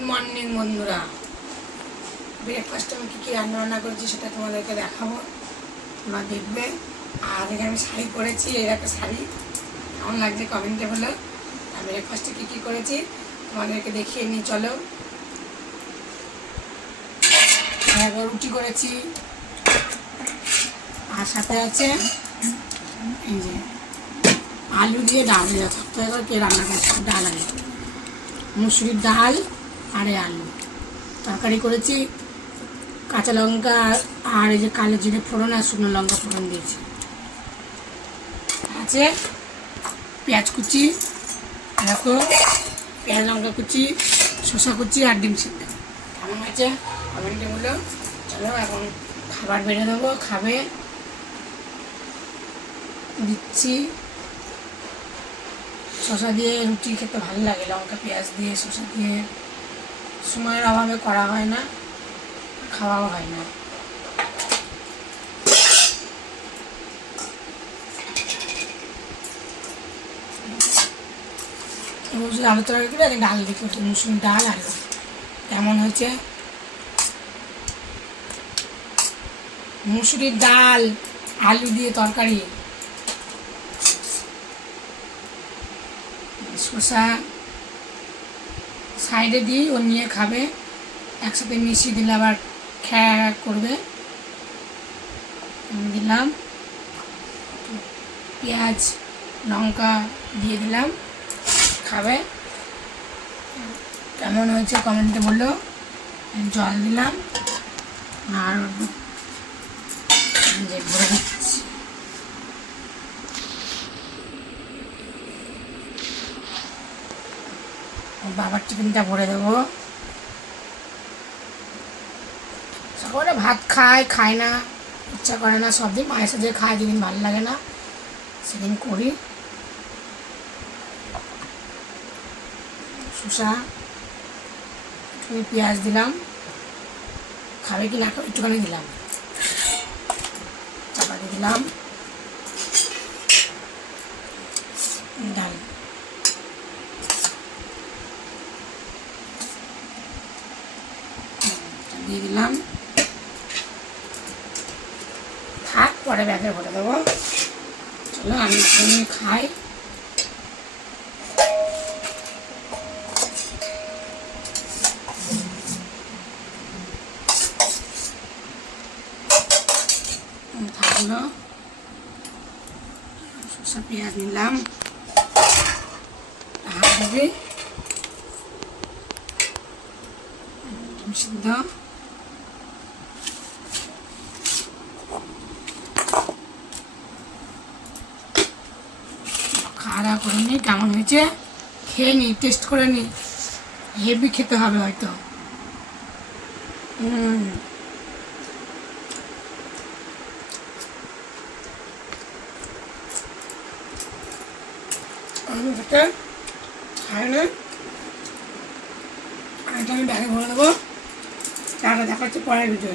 Good morning বন্ধুরা। ব্রেকফাস্টে আমি কী রান্না করেছি সেটা তোমাদেরকে দেখাবো, তোমরা দেখবে। আর এখানে আমি শাড়ি পরেছি, এর একটা শাড়ি কেমন লাগছে কমেন্টে বলো। আমি ব্রেকফাস্টে কী করেছি তোমাদেরকে দেখিয়ে নিই, চলো। রুটি করেছি, আর সাথে আছে এই যে আলু দিয়ে ডাল। সপ্তাহে কে রান্না করছে ডাল, আলু মুসুরির ডাল আর আলু তরকারি করেছি। কাঁচা লঙ্কা আর এই যে কালো জিরে ফোড়ন আর শুকনো লঙ্কা ফোড়ন দিয়েছি। আছে পেঁয়াজ কুচি, দেখো পেঁয়াজ লঙ্কা কুচি, শসা কুচি আর ডিম সিদ্ধ। কেমন হয়েছে কমেন্টে বলো। চলো এখন খাবার বেড়ে দেবো, খাবে দিচ্ছি। শসা দিয়ে রুটি খেতে ভালো লাগে, লঙ্কা পেঁয়াজ দিয়ে শসা দিয়ে। সময়ের অভাবে করা হয় না, খাওয়াও হয় না। আলু তরকারি করে ডাল দেখি, মুসুর ডাল আলু কেমন হয়েছে। মুসুরির ডাল আলু দিয়ে তরকারি, শসা সাইডে দিই, ও নিয়ে খাবে। একসাথে মিশিয়ে দিলে আবার খ্যা করবে। দিলাম পেঁয়াজ লঙ্কা দিয়ে দিলাম, খাবে। কেমন হয়েছে কমেন্টে বললো। জল দিলাম আর যে ভরে দিচ্ছি। বাবার টিফিনটা ভরে দেবো। সকালে ভাত খায় না, ইচ্ছা করে না। সব দিন মায়ের সাথে খায়, যেদিন ভালো লাগে না সেদিন করি। শসা একটুখানি পেঁয়াজ দিলাম, খাবে কি না খাবে একটুখানি দিলাম। চাপাতি দিলাম, ডাল দিয়ে দিলাম। থাক, পরে ব্যাগে ভরে দেবো। চলো আমি খাই। থাকলো শসা পেঁয়াজ নিলাম, হবে ডিম সিদ্ধ। খাওয়া দাওয়া করে নিই, কেমন হয়েছে খেয়ে নিই, টেস্ট করে নিই। হেভি খেতে হবে হয়তো। আমি থেকে খাই না, এটা আমি ব্যাগে ভরে দেবো। টাটা, দেখা হচ্ছে পরের ভিডিও।